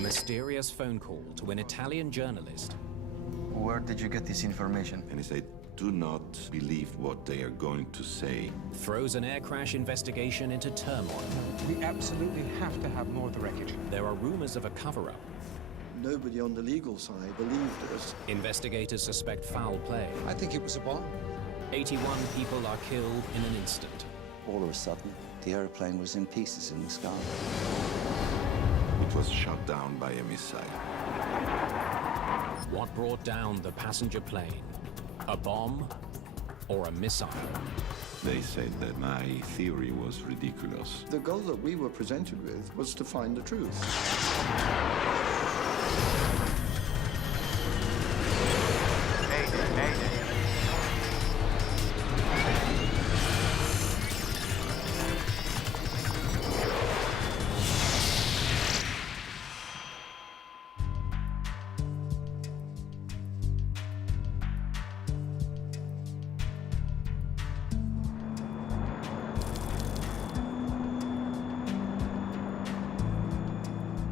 A mysterious phone call to an Italian journalist. Where did you get this information? And he said, do not believe what they are going to say. Throws an air crash investigation into turmoil. We absolutely have to have more of the wreckage. There are rumors of a cover-up. Nobody on the legal side believed us. Investigators suspect foul play. I think it was a bomb. 81 people are killed in an instant. All of a sudden, the aeroplane was in pieces in the sky. It was shot down by a missile. What brought down the passenger plane? A bomb or a missile? They said that my theory was ridiculous. The goal that we were presented with was to find the truth.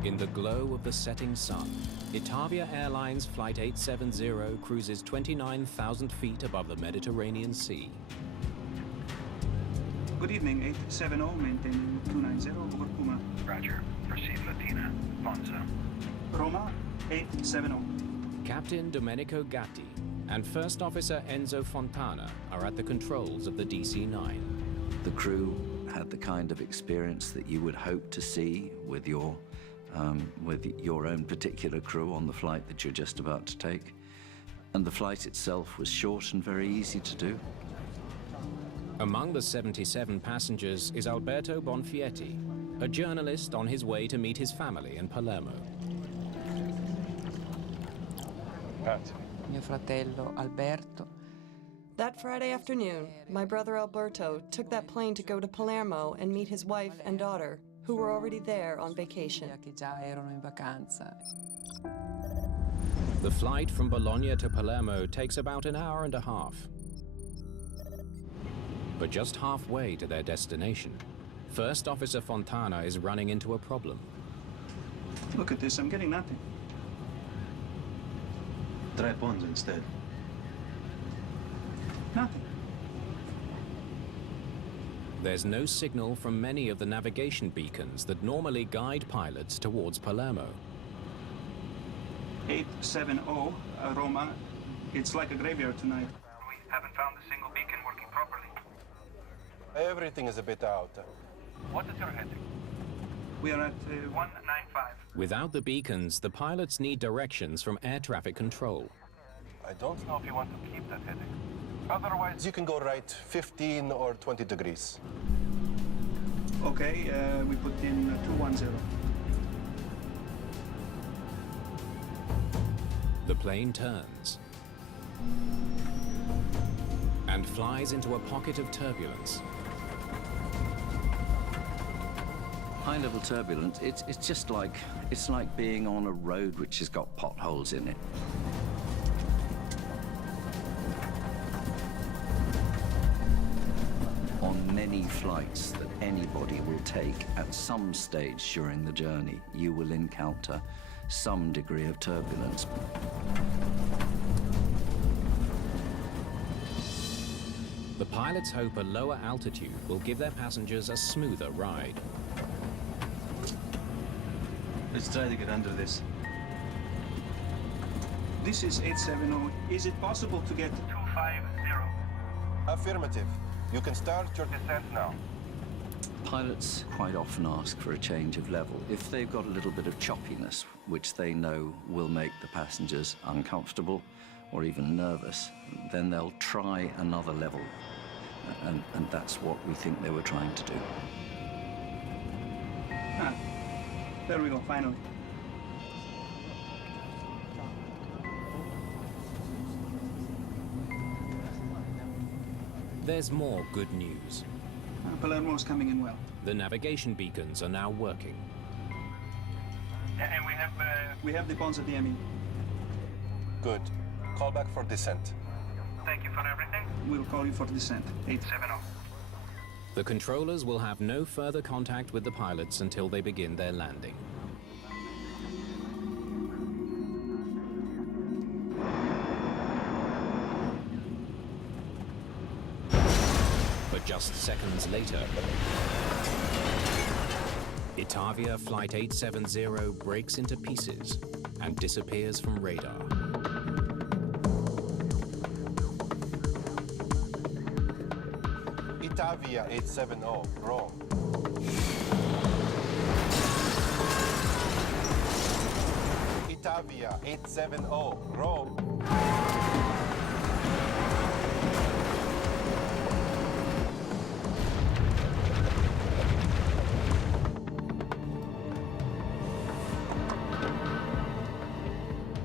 In the glow of the setting sun, Itavia Airlines Flight 870 cruises 29,000 feet above the Mediterranean Sea. Good evening, 870, maintaining 290 over Puma. Roger. Proceed Latina, Fonza. Roma, 870. Captain Domenico Gatti and First Officer Enzo Fontana are at the controls of the DC-9. The crew had the kind of experience that you would hope to see with your own particular crew on the flight that you're just about to take. And the flight itself was short and very easy to do. Among the 77 passengers is Alberto Bonfietti, a journalist on his way to meet his family in Palermo. Mio fratello Alberto. That Friday afternoon, my brother Alberto took that plane to go to Palermo and meet his wife and daughter, who were already there on vacation. The flight from Bologna to Palermo takes about an hour and a half. But just halfway to their destination, First Officer Fontana is running into a problem. Look at this, I'm getting nothing. Try Ponzo instead. Nothing. There's no signal from many of the navigation beacons that normally guide pilots towards Palermo. 870, Roma. It's like a graveyard tonight. We haven't found a single beacon working properly. Everything is a bit out. What is your heading? We are at 195. Without the beacons, the pilots need directions from air traffic control. I don't know if you want to keep that heading. Otherwise, you can go right 15 or 20 degrees. Okay, we put in 210. The plane turns and flies into a pocket of turbulence. High-level turbulence, it's just like, it's like being on a road which has got potholes in it. On many flights that anybody will take at some stage during the journey, you will encounter some degree of turbulence. The pilots hope a lower altitude will give their passengers a smoother ride. Let's try to get under this. This is 870. Is it possible to get 250? Affirmative. You can start your descent now. Pilots quite often ask for a change of level. If they've got a little bit of choppiness, which they know will make the passengers uncomfortable or even nervous, then they'll try another level. And that's what we think they were trying to do. Ah, there we go, finally. There's more good news. Palermo's coming in well. The navigation beacons are now working. And we have the Ponza DME. Good. Call back for descent. Thank you for everything. We'll call you for descent. 870. The controllers will have no further contact with the pilots until they begin their landing. Just seconds later, Itavia Flight 870 breaks into pieces and disappears from radar. Itavia 870, Rome. Itavia 870, Rome.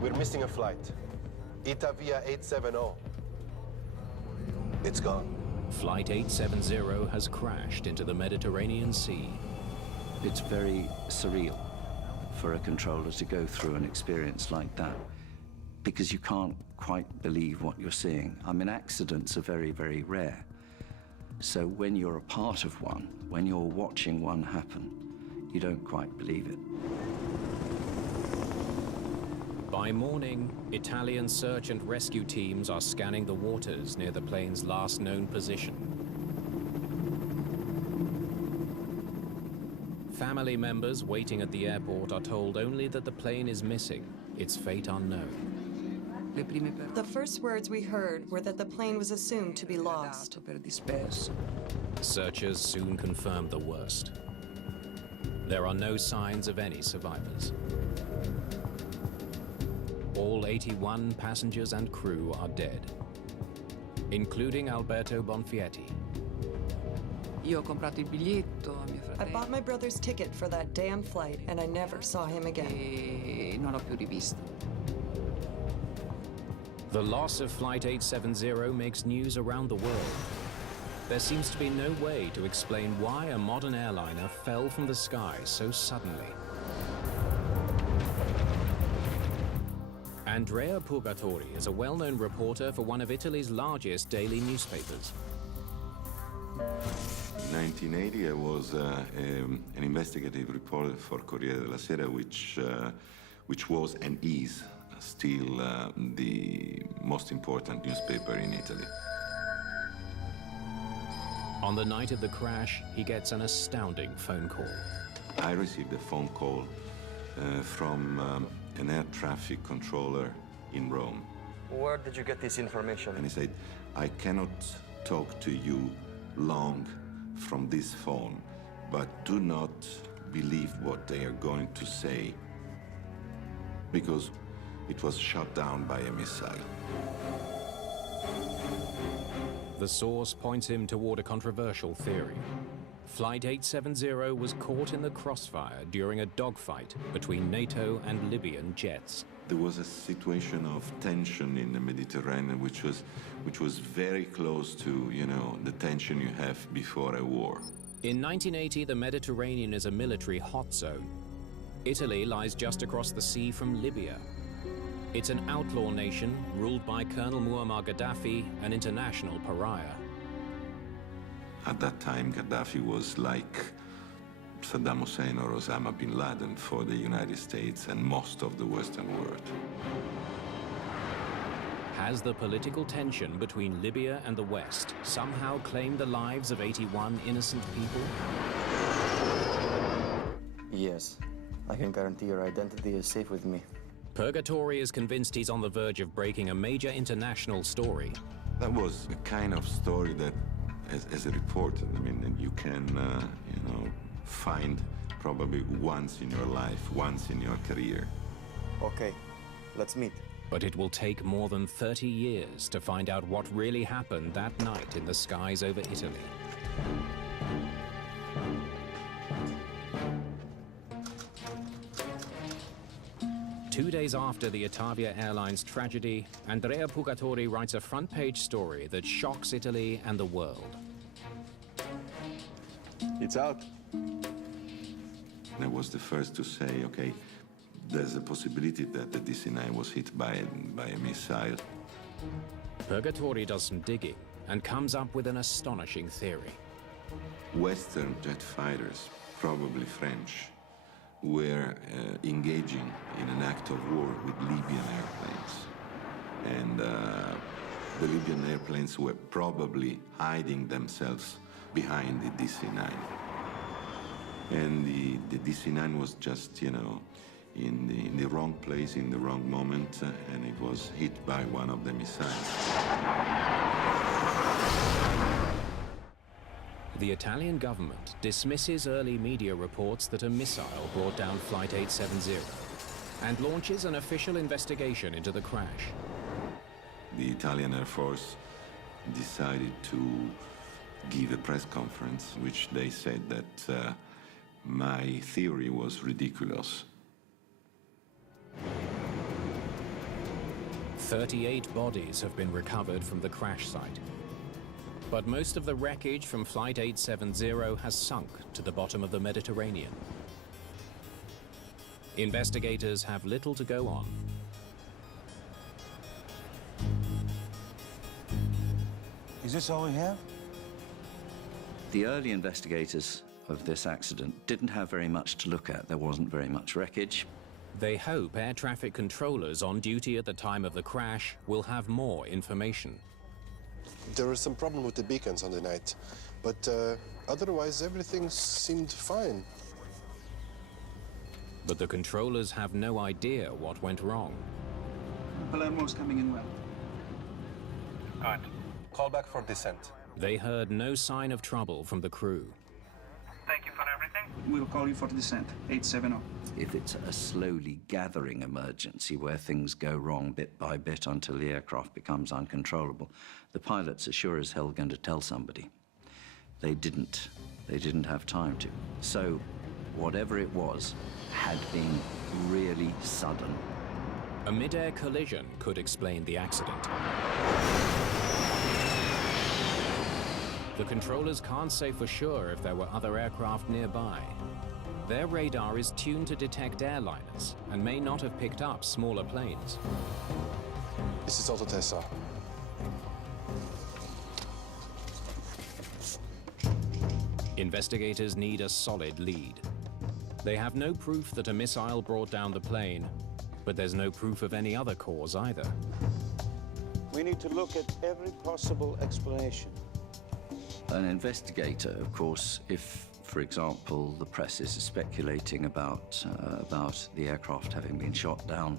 We're missing a flight. Itavia 870. It's gone. Flight 870 has crashed into the Mediterranean Sea. It's very surreal for a controller to go through an experience like that, because you can't quite believe what you're seeing. I mean, accidents are very, very rare. So when you're a part of one, when you're watching one happen, you don't quite believe it. By morning, Italian search and rescue teams are scanning the waters near the plane's last known position. Family members waiting at the airport are told only that the plane is missing, its fate unknown. The first words we heard were that the plane was assumed to be lost. Searchers soon confirmed the worst. There are no signs of any survivors. All 81 passengers and crew are dead, including Alberto Bonfietti. I bought my brother's ticket for that damn flight, and I never saw him again. The loss of Flight 870 makes news around the world. There seems to be no way to explain why a modern airliner fell from the sky so suddenly. Andrea Purgatori is a well-known reporter for one of Italy's largest daily newspapers. In 1980, I was an investigative reporter for Corriere della Sera, which was and is still the most important newspaper in Italy. On the night of the crash, he gets an astounding phone call. I received a phone call from an air traffic controller in Rome. Where did you get this information? And he said, I cannot talk to you long from this phone, but do not believe what they are going to say, because it was shot down by a missile. The source points him toward a controversial theory. Flight 870 was caught in the crossfire during a dogfight between NATO and Libyan jets. There was a situation of tension in the Mediterranean, which was very close to, the tension you have before a war. In 1980, the Mediterranean is a military hot zone. Italy lies just across the sea from Libya. It's an outlaw nation ruled by Colonel Muammar Gaddafi, an international pariah. At that time, Gaddafi was like Saddam Hussein or Osama bin Laden for the United States and most of the Western world. Has the political tension between Libya and the West somehow claimed the lives of 81 innocent people? Yes. I can guarantee your identity is safe with me. Purgatori is convinced he's on the verge of breaking a major international story. That was a kind of story that, as a reporter, you can, find probably once in your life, once in your career. Okay, let's meet. But it will take more than 30 years to find out what really happened that night in the skies over Italy. Two days after the Itavia Airlines tragedy, Andrea Purgatori writes a front-page story that shocks Italy and the world. It's out. I was the first to say, okay, there's a possibility that the DC-9 was hit by a missile. Purgatori does some digging and comes up with an astonishing theory. Western jet fighters, probably French, were engaging in an act of war with Libyan airplanes. And the Libyan airplanes were probably hiding themselves behind the DC-9. And the DC-9 was just, you know, in the wrong place, in the wrong moment, and it was hit by one of the missiles. The Italian government dismisses early media reports that a missile brought down Flight 870 and launches an official investigation into the crash. The Italian Air Force decided to give a press conference, which they said that my theory was ridiculous. 38 bodies have been recovered from the crash site. But most of the wreckage from Flight 870 has sunk to the bottom of the Mediterranean. Investigators have little to go on. Is this all we have? The early investigators of this accident didn't have very much to look at. There wasn't very much wreckage. They hope air traffic controllers on duty at the time of the crash will have more information. There was some problem with the beacons on the night, but otherwise everything seemed fine. But the controllers have no idea what went wrong. Palermo's coming in well. Good. Call back for descent. They heard no sign of trouble from the crew. Thank you for everything. We'll call you for descent, 870. If it's a slowly gathering emergency where things go wrong bit by bit until the aircraft becomes uncontrollable, the pilots are sure as hell going to tell somebody. They didn't. They didn't have time to. So, whatever it was, had been really sudden. A mid-air collision could explain the accident. The controllers can't say for sure if there were other aircraft nearby. Their radar is tuned to detect airliners and may not have picked up smaller planes. This is Alto Tessa. Investigators need a solid lead. They have no proof that a missile brought down the plane, but there's no proof of any other cause either. We need to look at every possible explanation. An investigator, of course, if, for example, the press is speculating about the aircraft having been shot down,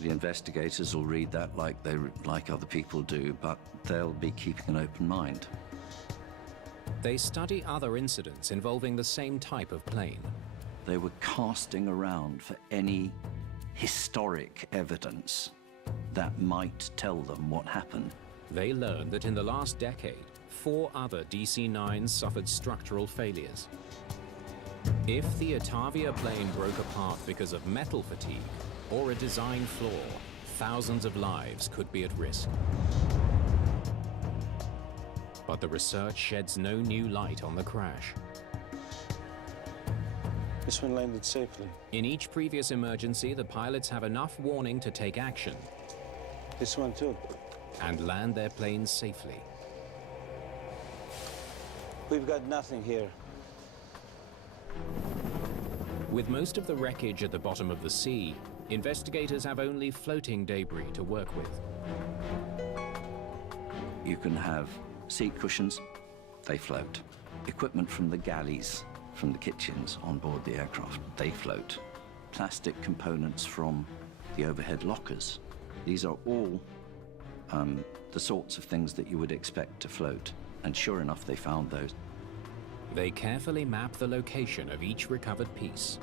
the investigators will read that like other people do, but they'll be keeping an open mind. They study other incidents involving the same type of plane. They were casting around for any historic evidence that might tell them what happened. They learned that in the last decade, 4 other DC-9s suffered structural failures. If the Atavia plane broke apart because of metal fatigue or a design flaw, thousands of lives could be at risk. But the research sheds no new light on the crash. This one landed safely. In each previous emergency, the pilots have enough warning to take action. This one too. And land their planes safely. We've got nothing here. With most of the wreckage at the bottom of the sea, investigators have only floating debris to work with. You can have seat cushions, they float. Equipment from the galleys, from the kitchens on board the aircraft, they float. Plastic components from the overhead lockers. These are all the sorts of things that you would expect to float. And sure enough, they found those. They carefully map the location of each recovered piece.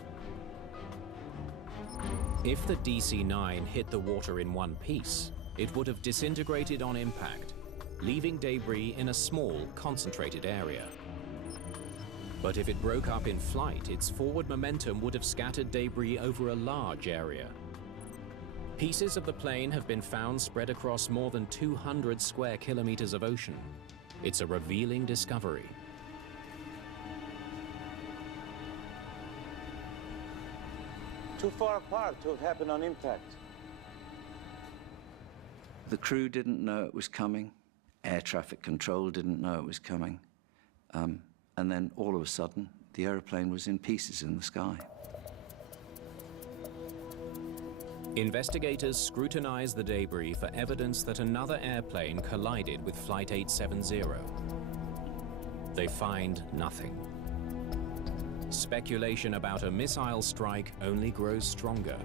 If the DC-9 hit the water in one piece, it would have disintegrated on impact, leaving debris in a small, concentrated area. But if it broke up in flight, its forward momentum would have scattered debris over a large area. Pieces of the plane have been found spread across more than 200 square kilometers of ocean. It's a revealing discovery. Too far apart to have happened on impact. The crew didn't know it was coming. Air traffic control didn't know it was coming. And then all of a sudden, the airplane was in pieces in the sky. Investigators scrutinize the debris for evidence that another airplane collided with Flight 870. They find nothing. Speculation about a missile strike only grows stronger.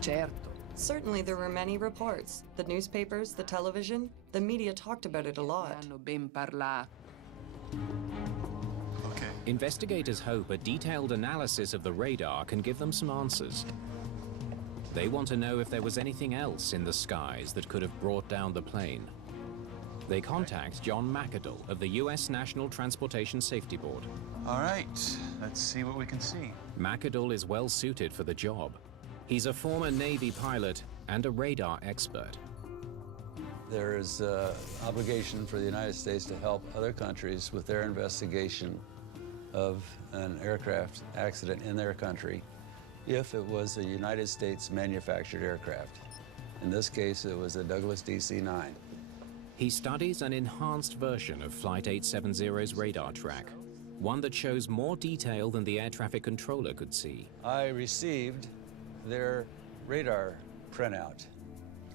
Certo. Certainly there were many reports. The newspapers, the television, the media talked about it a lot. Hanno ben parlato. Okay. Investigators hope a detailed analysis of the radar can give them some answers. They want to know if there was anything else in the skies that could have brought down the plane. They contact John McAdoo of the U.S. National Transportation Safety Board. All right, let's see what we can see. McAdoo is well suited for the job. He's a former Navy pilot and a radar expert. There is an obligation for the United States to help other countries with their investigation of an aircraft accident in their country if it was a United States manufactured aircraft. In this case, it was a Douglas DC-9. He studies an enhanced version of Flight 870's radar track, one that shows more detail than the air traffic controller could see. I received their radar printout,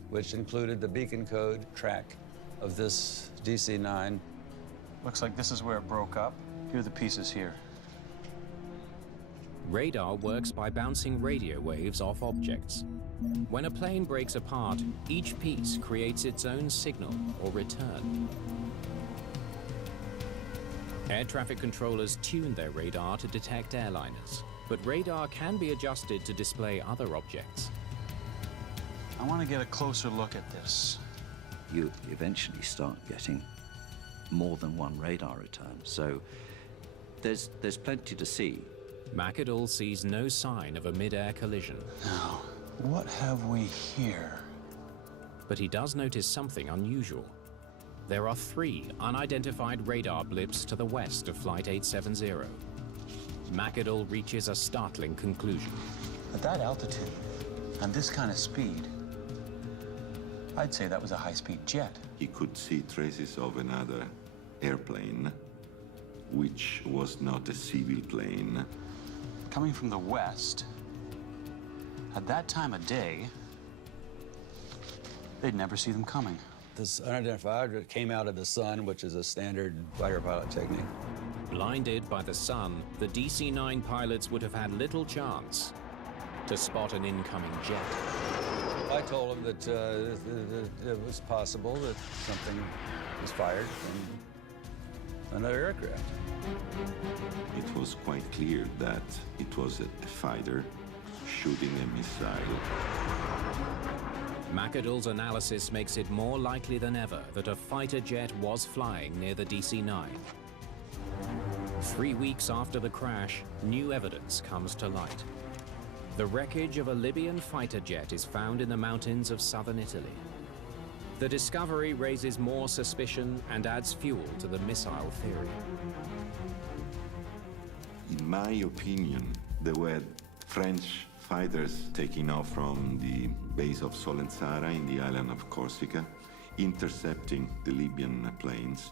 which included the beacon code track of this DC-9. Looks like this is where it broke up. Here are the pieces here. Radar works by bouncing radio waves off objects. When a plane breaks apart, each piece creates its own signal or return. Air traffic controllers tune their radar to detect airliners, but radar can be adjusted to display other objects. I want to get a closer look at this. You eventually start getting more than one radar return, so there's plenty to see. McAdoo sees no sign of a mid-air collision. Now, what have we here? But he does notice something unusual. There are 3 unidentified radar blips to the west of Flight 870. McAdoo reaches a startling conclusion. At that altitude, and this kind of speed, I'd say that was a high-speed jet. He could see traces of another airplane, which was not a civil plane. Coming from the west, at that time of day, they'd never see them coming. This unidentified object came out of the sun, which is a standard fighter pilot technique. Blinded by the sun, the DC-9 pilots would have had little chance to spot an incoming jet. I told him that it was possible that something was fired from another aircraft. It was quite clear that it was a fighter shooting a missile. McAdoo's analysis makes it more likely than ever that a fighter jet was flying near the DC-9. 3 weeks after the crash, new evidence comes to light. The wreckage of a Libyan fighter jet is found in the mountains of southern Italy. The discovery raises more suspicion and adds fuel to the missile theory. In my opinion, there were French fighters taking off from the base of Solenzara in the island of Corsica, intercepting the Libyan planes,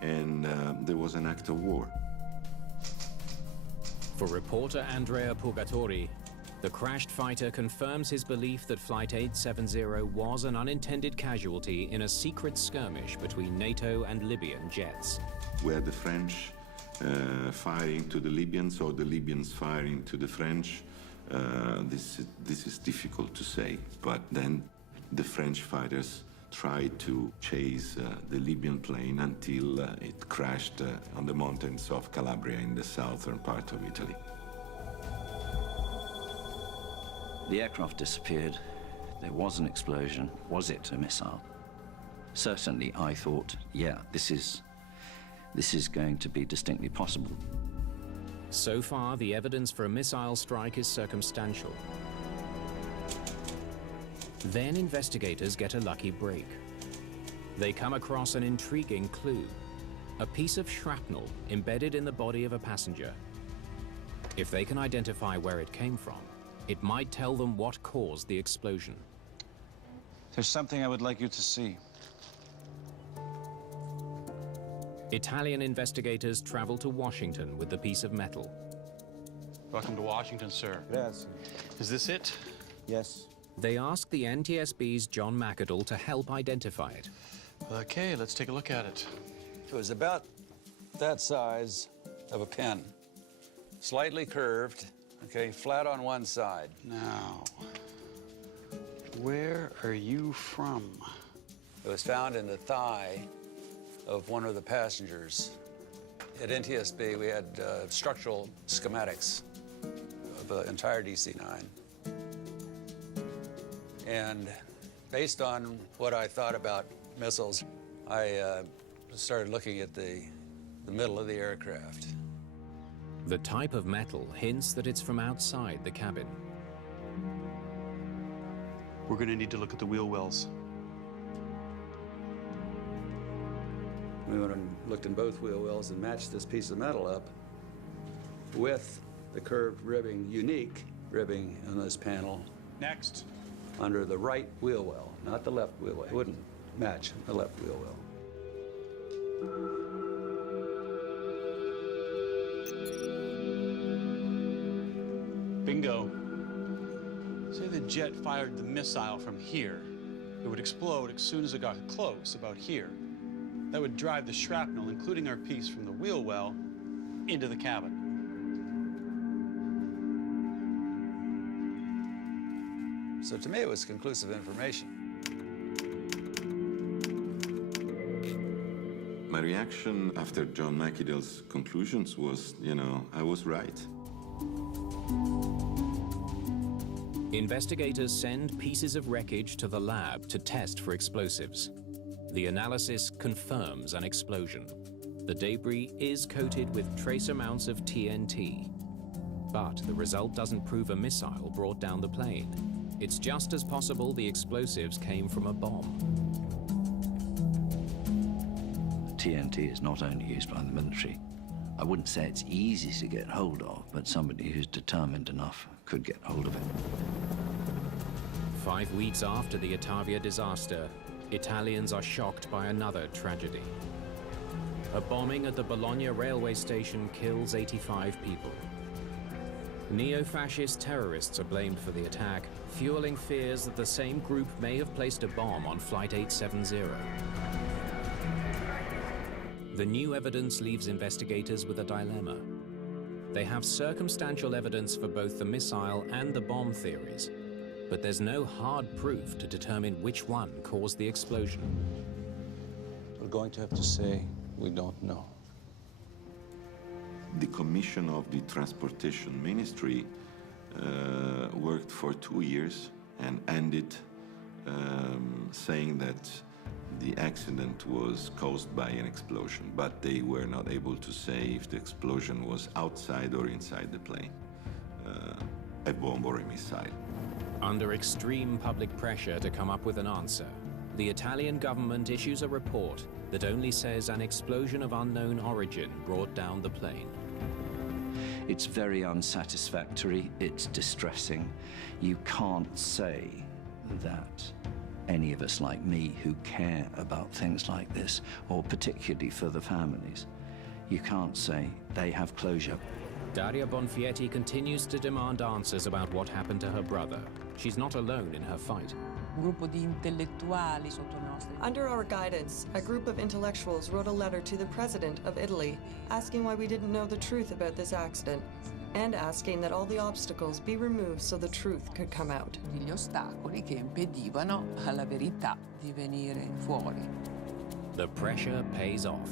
and there was an act of war. For reporter Andrea Purgatori, the crashed fighter confirms his belief that Flight 870 was an unintended casualty in a secret skirmish between NATO and Libyan jets. Were the French firing to the Libyans or the Libyans firing to the French? This is difficult to say, but then the French fighters tried to chase the Libyan plane until it crashed on the mountains of Calabria in the southern part of Italy. The aircraft disappeared. There was an explosion. Was it a missile? Certainly, I thought, yeah, this is going to be distinctly possible. So far, the evidence for a missile strike is circumstantial. Then investigators get a lucky break. They come across an intriguing clue, a piece of shrapnel embedded in the body of a passenger. If they can identify where it came from, it might tell them what caused the explosion. There's something I would like you to see. Italian investigators travel to Washington with the piece of metal. Welcome to Washington, sir. Yes. Is this it? Yes. They ask the NTSB's John McAdoo to help identify it. Okay, let's take a look at it. It was about that size of a pin, slightly curved, okay, flat on one side. Now, where are you from? It was found in the thigh of one of the passengers. At NTSB, we had structural schematics of the entire DC-9. And based on what I thought about missiles, I started looking at the middle of the aircraft. The type of metal hints that it's from outside the cabin. We're going to need to look at the wheel wells. We went and looked in both wheel wells and matched this piece of metal up with the curved ribbing, unique ribbing on this panel. Next. Under the right wheel well, not the left wheel well. It wouldn't match the left wheel well. Bingo. Say the jet fired the missile from here. It would explode as soon as it got close, about here. That would drive the shrapnel, including our piece from the wheel well, into the cabin. So to me, it was conclusive information. My reaction after John McIdle's conclusions was, I was right. Investigators send pieces of wreckage to the lab to test for explosives. The analysis confirms an explosion. The debris is coated with trace amounts of TNT. But the result doesn't prove a missile brought down the plane. It's just as possible the explosives came from a bomb. TNT is not only used by the military. I wouldn't say it's easy to get hold of, but somebody who's determined enough could get hold of it. 5 weeks after the Itavia disaster, Italians are shocked by another tragedy. A bombing at the Bologna railway station kills 85 people. Neo-fascist terrorists are blamed for the attack, fueling fears that the same group may have placed a bomb on Flight 870. The new evidence leaves investigators with a dilemma. They have circumstantial evidence for both the missile and the bomb theories, but there's no hard proof to determine which one caused the explosion. We're going to have to say we don't know. The Commission of the Transportation Ministry worked for 2 years and ended saying that the accident was caused by an explosion, but they were not able to say if the explosion was outside or inside the plane, a bomb or a missile. Under extreme public pressure to come up with an answer, the Italian government issues a report that only says an explosion of unknown origin brought down the plane. It's very unsatisfactory, it's distressing. You can't say that any of us like me who care about things like this, or particularly for the families, you can't say they have closure. Daria Bonfietti continues to demand answers about what happened to her brother. She's not alone in her fight. Under our guidance, a group of intellectuals wrote a letter to the president of Italy asking why we didn't know the truth about this accident and asking that all the obstacles be removed so the truth could come out. Gli ostacoli che impedivano alla verità di venire fuori. The pressure pays off.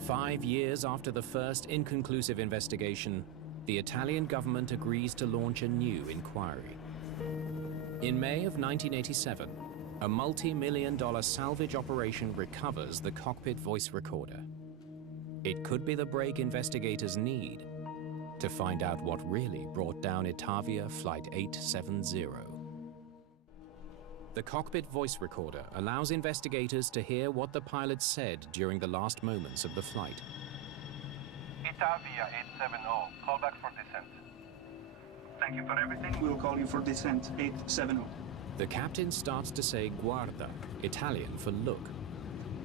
5 years after the first inconclusive investigation, the Italian government agrees to launch a new inquiry. In May of 1987, a multi-million-dollar salvage operation recovers the cockpit voice recorder. It could be the break investigators need to find out what really brought down Itavia Flight 870. The cockpit voice recorder allows investigators to hear what the pilot said during the last moments of the flight. Itavia 870, call back for descent. Thank you for everything. We'll call you for descent 870. The captain starts to say guarda, Italian for look.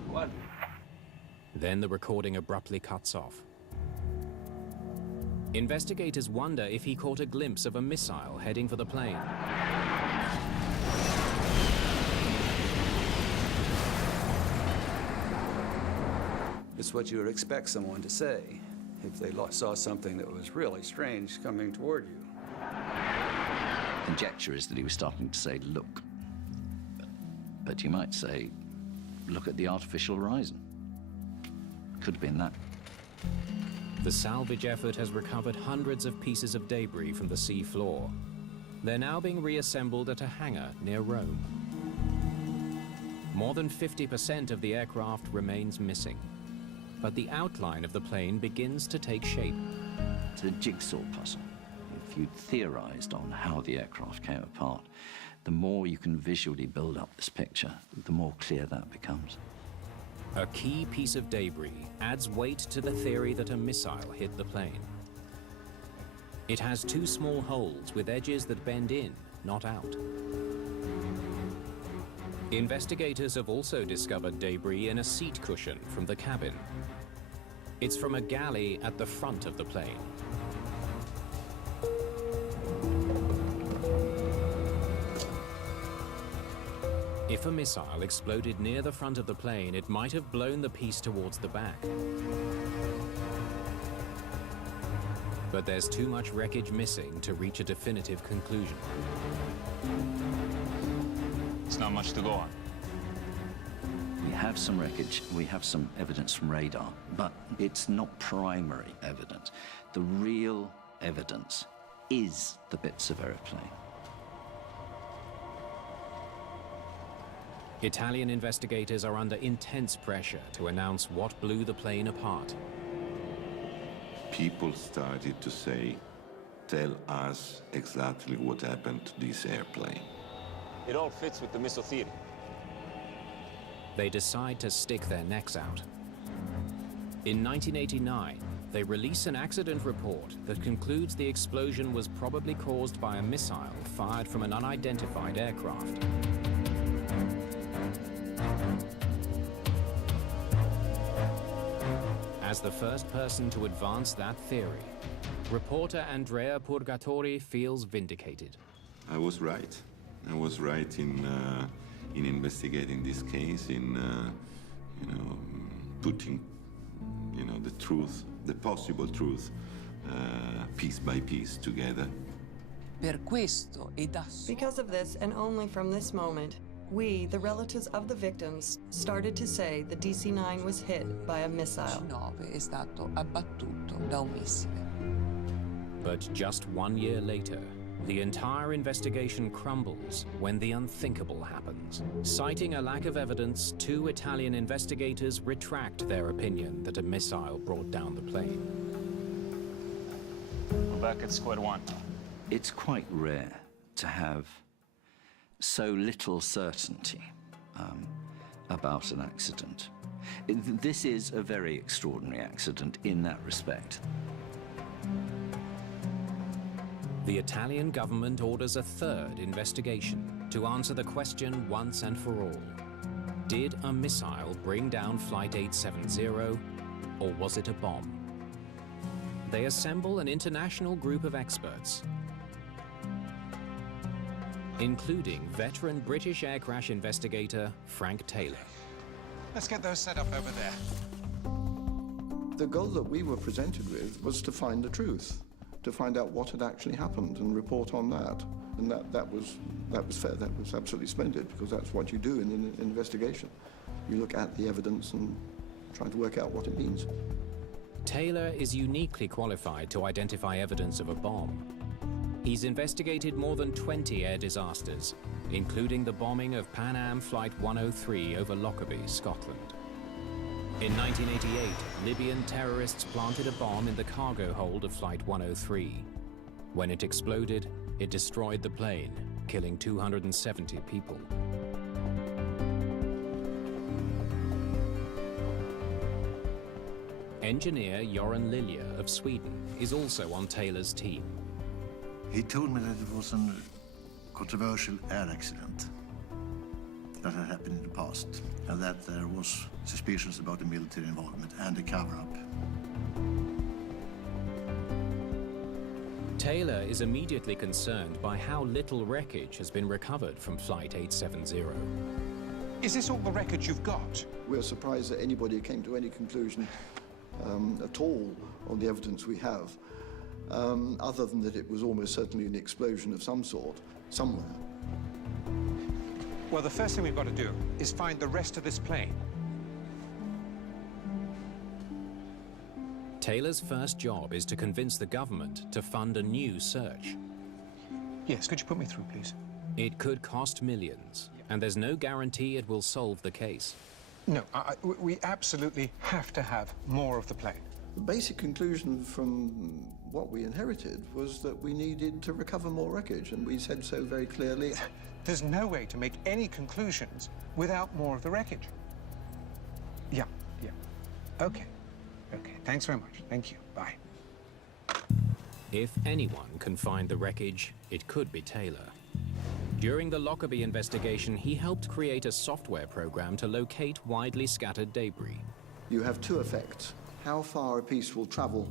What? Then the recording abruptly cuts off. Investigators wonder if he caught a glimpse of a missile heading for the plane. It's what you would expect someone to say if they saw something that was really strange coming toward you. Conjecture is that he was starting to say, look. But you might say, look at the artificial horizon. Could have been that. The salvage effort has recovered hundreds of pieces of debris from the sea floor. They're now being reassembled at a hangar near Rome. More than 50% of the aircraft remains missing, but the outline of the plane begins to take shape. It's a jigsaw puzzle. If you theorized on how the aircraft came apart, the more you can visually build up this picture, the more clear that becomes. A key piece of debris adds weight to the theory that a missile hit the plane. It has two small holes with edges that bend in, not out. Investigators have also discovered debris in a seat cushion from the cabin. It's from a galley at the front of the plane. If a missile exploded near the front of the plane, it might have blown the piece towards the back. But there's too much wreckage missing to reach a definitive conclusion. It's not much to go on. We have some wreckage, we have some evidence from radar, but it's not primary evidence. The real evidence is the bits of airplane. Italian investigators are under intense pressure to announce what blew the plane apart. People started to say, tell us exactly what happened to this airplane. It all fits with the missile theory. They decide to stick their necks out. In 1989, they release an accident report that concludes the explosion was probably caused by a missile fired from an unidentified aircraft. As the first person to advance that theory, reporter Andrea Purgatori feels vindicated. I was right. I was right in investigating this case, in putting, the truth, the possible truth, piece by piece together. Because of this, and only from this moment, we, the relatives of the victims, started to say the DC-9 was hit by a missile. But just 1 year later, the entire investigation crumbles when the unthinkable happens. Citing a lack of evidence, 2 Italian investigators retract their opinion that a missile brought down the plane. We're back at square one. It's quite rare to have so little certainty about an accident. This is a very extraordinary accident in that respect. The Italian government orders a 3rd investigation to answer the question once and for all. Did a missile bring down Flight 870, or was it a bomb? They assemble an international group of experts, including veteran British air crash investigator Frank Taylor. Let's get those set up over there. The goal that we were presented with was to find the truth, to find out what had actually happened and report on that. And that was fair. That was absolutely splendid, because that's what you do in an investigation. You look at the evidence and try to work out what it means. Taylor is uniquely qualified to identify evidence of a bomb. He's investigated more than 20 air disasters, including the bombing of Pan Am Flight 103 over Lockerbie, Scotland. In 1988, Libyan terrorists planted a bomb in the cargo hold of Flight 103. When it exploded, it destroyed the plane, killing 270 people. Engineer Göran Lilja of Sweden is also on Taylor's team. He told me that it was a controversial air accident that had happened in the past, and that there was suspicions about the military involvement and a cover-up. Taylor is immediately concerned by how little wreckage has been recovered from Flight 870. Is this all the wreckage you've got? We're surprised that anybody came to any conclusion at all on the evidence we have, other than that it was almost certainly an explosion of some sort, somewhere. Well, the first thing we've got to do is find the rest of this plane. Taylor's first job is to convince the government to fund a new search. Yes, could you put me through, please? It could cost millions, and there's no guarantee it will solve the case. No, we absolutely have to have more of the plane. The basic conclusion from what we inherited was that we needed to recover more wreckage, and we said so very clearly. There's no way to make any conclusions without more of the wreckage. Yeah. Okay, thanks very much. Thank you, bye. If anyone can find the wreckage, it could be Taylor. During the Lockerbie investigation, he helped create a software program to locate widely scattered debris. You have two effects. How far a piece will travel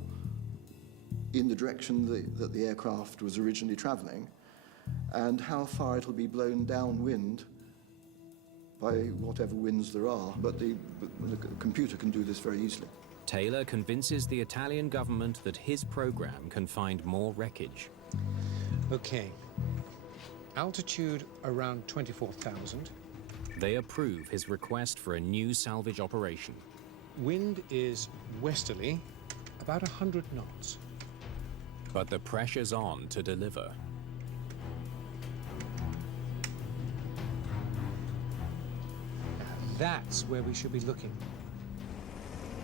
in the direction that the aircraft was originally traveling, and how far it'll be blown downwind by whatever winds there are. But the computer can do this very easily. Taylor convinces the Italian government that his program can find more wreckage. Okay. Altitude around 24,000. They approve his request for a new salvage operation. Wind is westerly, about 100 knots. But the pressure's on to deliver. That's where we should be looking.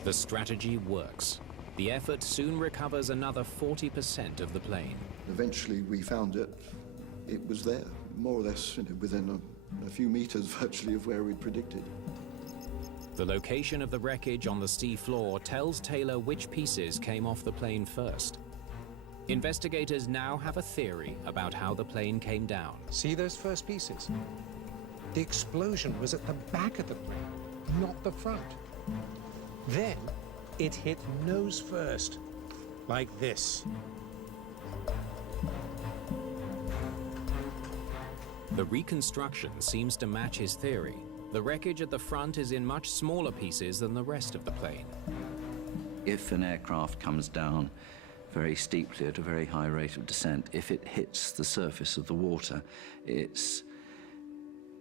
The strategy works. The effort soon recovers another 40% of the plane. Eventually we found it. It was there, more or less within a few meters virtually of where we'd predicted. The location of the wreckage on the sea floor tells Taylor which pieces came off the plane first. Investigators now have a theory about how the plane came down. See those first pieces? The explosion was at the back of the plane, not the front. Then it hit nose first, like this. The reconstruction seems to match his theory. The wreckage at the front is in much smaller pieces than the rest of the plane. If an aircraft comes down very steeply at a very high rate of descent, if it hits the surface of the water, it's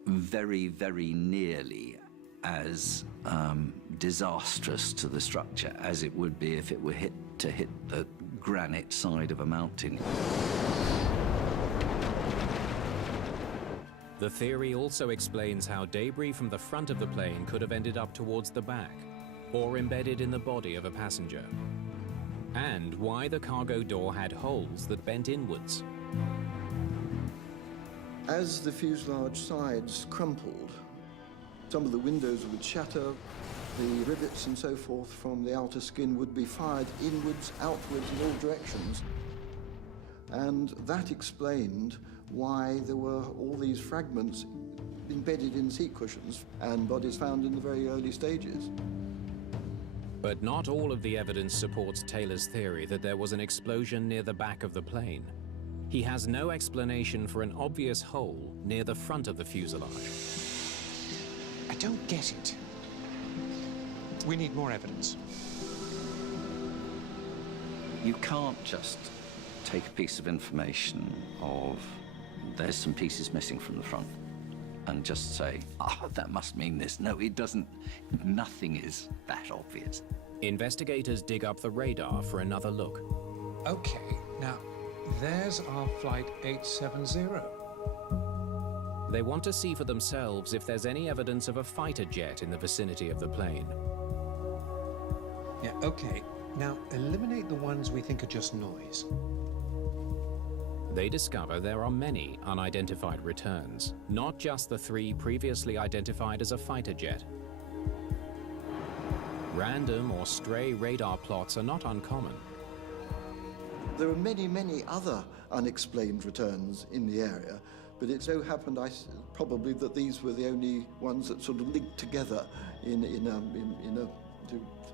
very, very nearly as disastrous to the structure as it would be if it were hit the granite side of a mountain. The theory also explains how debris from the front of the plane could have ended up towards the back, or embedded in the body of a passenger, and why the cargo door had holes that bent inwards. As the fuselage sides crumpled, some of the windows would shatter, the rivets and so forth from the outer skin would be fired inwards, outwards, in all directions. And that explained why there were all these fragments embedded in seat cushions and bodies found in the very early stages. But not all of the evidence supports Taylor's theory that there was an explosion near the back of the plane. He has no explanation for an obvious hole near the front of the fuselage. I don't get it. We need more evidence. You can't just take a piece of information of there's some pieces missing from the front and just say, oh, that must mean this. No, it doesn't. Nothing is that obvious. Investigators dig up the radar for another look. Okay, now, there's our flight 870. They want to see for themselves if there's any evidence of a fighter jet in the vicinity of the plane. Yeah, okay. Now, eliminate the ones we think are just noise. They discover there are many unidentified returns, not just the 3 previously identified as a fighter jet. Random or stray radar plots are not uncommon. There are many, many other unexplained returns in the area, but it so happened probably that these were the only ones that sort of linked together to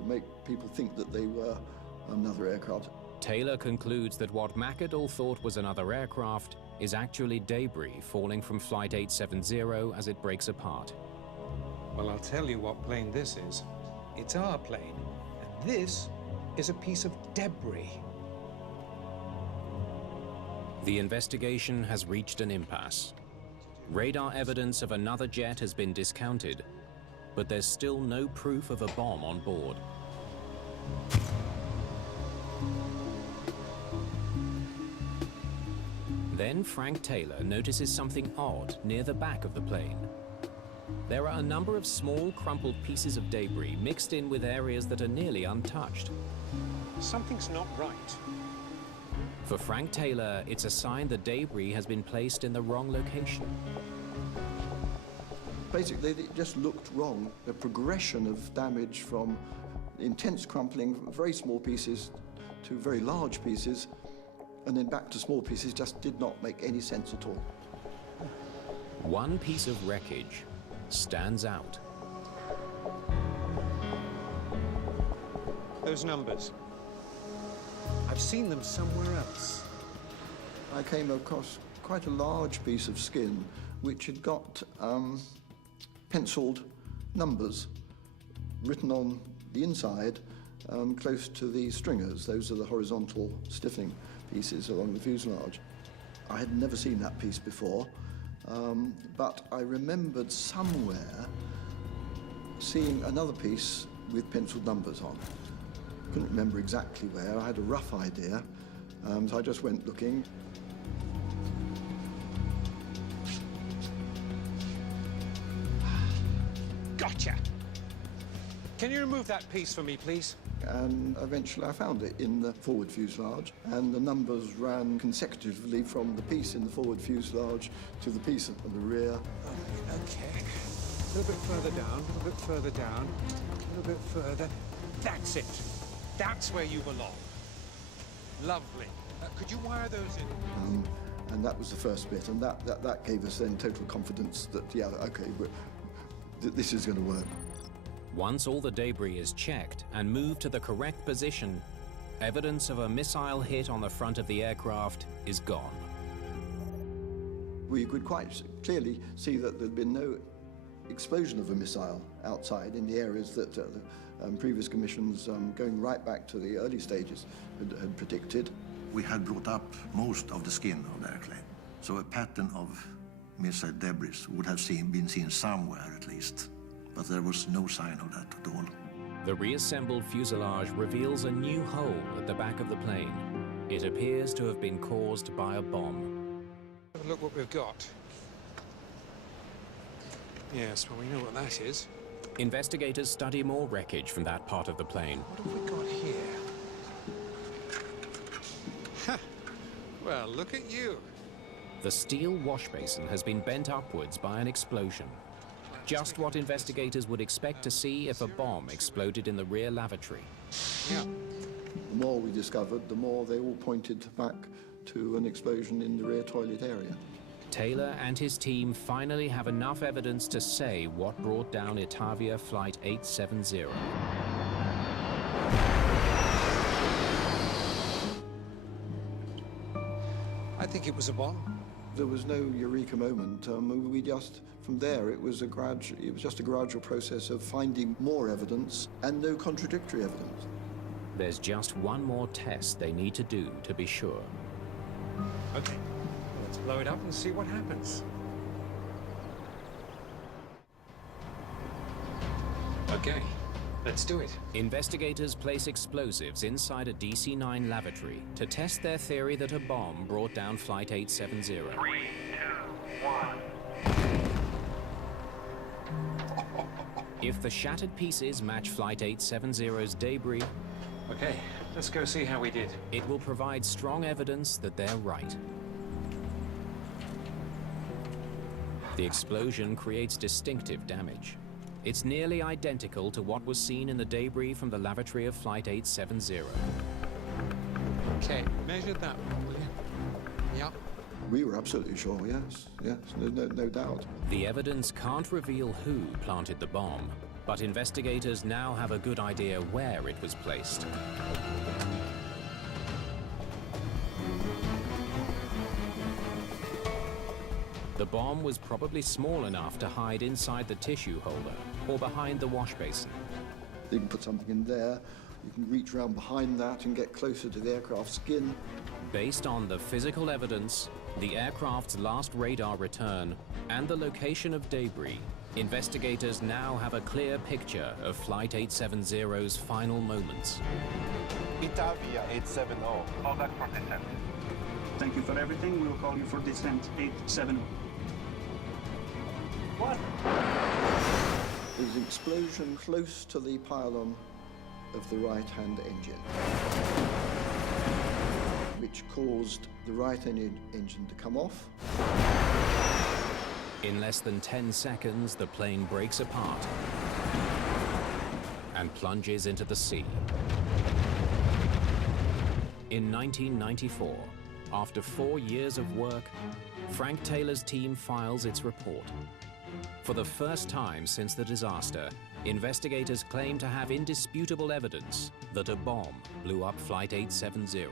make people think that they were another aircraft. Taylor concludes that what McAdoo thought was another aircraft is actually debris falling from Flight 870 as it breaks apart. Well, I'll tell you what plane this is. It's our plane, and this is a piece of debris. The investigation has reached an impasse. Radar evidence of another jet has been discounted, but there's still no proof of a bomb on board. Then Frank Taylor notices something odd near the back of the plane. There are a number of small, crumpled pieces of debris mixed in with areas that are nearly untouched. Something's not right. For Frank Taylor, it's a sign the debris has been placed in the wrong location. Basically, it just looked wrong. The progression of damage from intense crumpling, very small pieces, to very large pieces, and then back to small pieces just did not make any sense at all. One piece of wreckage stands out. Those numbers. I've seen them somewhere else. I came across quite a large piece of skin which had got penciled numbers written on the inside close to the stringers. Those are the horizontal stiffening pieces along the fuselage. I had never seen that piece before, but I remembered somewhere seeing another piece with penciled numbers on. Couldn't remember exactly where. I had a rough idea, so I just went looking. Gotcha! Can you remove that piece for me, please? And eventually I found it in the forward fuselage, and the numbers ran consecutively from the piece in the forward fuselage to the piece in the rear. Okay. A little bit further down, a little bit further down, a little bit further. That's it. That's where you belong. Lovely. Could you wire those in? And that was the first bit, and that gave us then total confidence that, yeah, okay, this is going to work. Once all the debris is checked and moved to the correct position, evidence of a missile hit on the front of the aircraft is gone. We could quite clearly see that there'd been no explosion of a missile outside in the areas that previous commissions, going right back to the early stages, had predicted. We had brought up most of the skin of the airplane, so a pattern of missile debris would have been seen somewhere at least, but there was no sign of that at all. The reassembled fuselage reveals a new hole at the back of the plane. It appears to have been caused by a bomb. Have a look what we've got. Yes, well, we know what that is. Investigators study more wreckage from that part of the plane. What have we got here? Ha! Well, look at you. The steel wash basin has been bent upwards by an explosion. Just what investigators would expect to see if a bomb exploded in the rear lavatory. Yeah. The more we discovered, the more they all pointed back to an explosion in the rear toilet area. Taylor and his team finally have enough evidence to say what brought down Itavia Flight 870. I think it was a bomb. There was no eureka moment. We just, from there, it was just a gradual process of finding more evidence and no contradictory evidence. There's just one more test they need to do to be sure. Okay, let's blow it up and see what happens. Okay, let's do it. Investigators place explosives inside a DC-9 lavatory to test their theory that a bomb brought down Flight 870. 3, 2, 1. If the shattered pieces match Flight 870's debris, okay, let's go see how we did. It will provide strong evidence that they're right. The explosion creates distinctive damage. It's nearly identical to what was seen in the debris from the lavatory of Flight 870. Okay, measure that one, will you? Yeah. We were absolutely sure, yes, no doubt. The evidence can't reveal who planted the bomb, but investigators now have a good idea where it was placed. The bomb was probably small enough to hide inside the tissue holder or behind the wash basin. You can put something in there, you can reach around behind that and get closer to the aircraft skin. Based on the physical evidence, the aircraft's last radar return, and the location of debris, investigators now have a clear picture of Flight 870's final moments. Itavia 870. Call back for descent. Thank you for everything. We will call you for descent 870. What? There was an explosion close to the pylon of the right-hand engine, which caused the right-hand engine to come off. In less than 10 seconds, the plane breaks apart and plunges into the sea. In 1994, after 4 years of work, Frank Taylor's team files its report. For the first time since the disaster, investigators claim to have indisputable evidence that a bomb blew up Flight 870.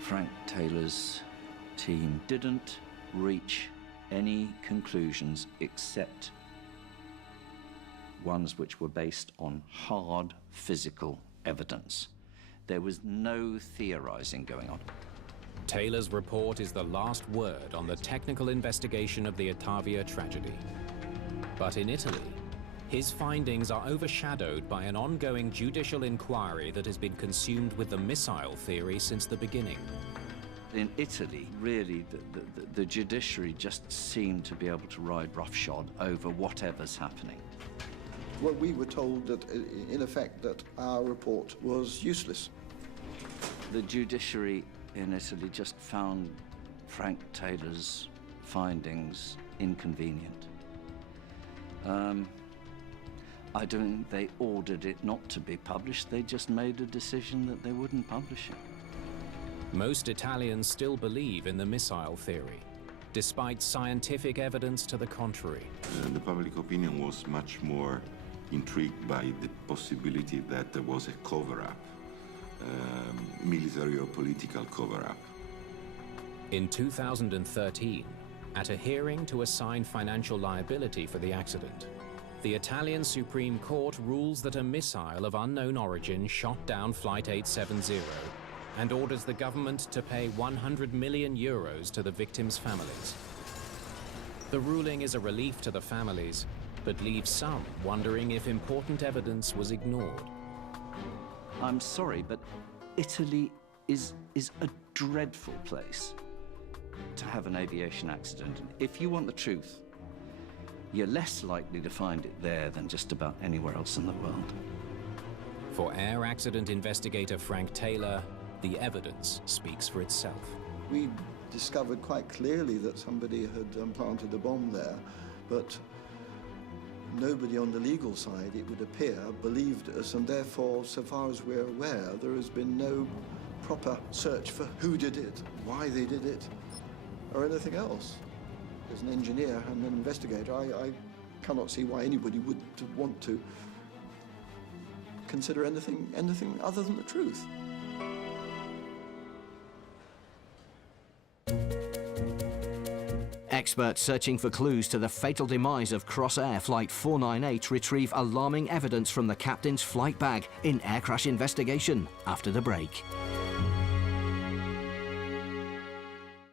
Frank Taylor's team didn't reach any conclusions except ones which were based on hard physical evidence. There was no theorizing going on. Taylor's report is the last word on the technical investigation of the Itavia tragedy. But in Italy, his findings are overshadowed by an ongoing judicial inquiry that has been consumed with the missile theory since the beginning. In Italy, really, the judiciary just seemed to be able to ride roughshod over whatever's happening. Well, we were told that, in effect, that our report was useless. The judiciary in Italy just found Frank Taylor's findings inconvenient. I don't think they ordered it not to be published. They just made a decision that they wouldn't publish it. Most Italians still believe in the missile theory, despite scientific evidence to the contrary. The public opinion was much more intrigued by the possibility that there was a cover-up, military or political cover-up. In 2013, at a hearing to assign financial liability for the accident, the Italian Supreme Court rules that a missile of unknown origin shot down Flight 870 and orders the government to pay 100 million euros to the victims' families. The ruling is a relief to the families, but leaves some wondering if important evidence was ignored. I'm sorry, but Italy is a dreadful place to have an aviation accident. If you want the truth, you're less likely to find it there than just about anywhere else in the world. For air accident investigator Frank Taylor, the evidence speaks for itself. We discovered quite clearly that somebody had planted a bomb there, but nobody on the legal side, it would appear, believed us, and therefore, so far as we're aware, there has been no proper search for who did it, why they did it, or anything else. As an engineer and an investigator, I cannot see why anybody would want to consider anything other than the truth. Experts searching for clues to the fatal demise of Crossair Flight 498 retrieve alarming evidence from the captain's flight bag in air crash investigation after the break.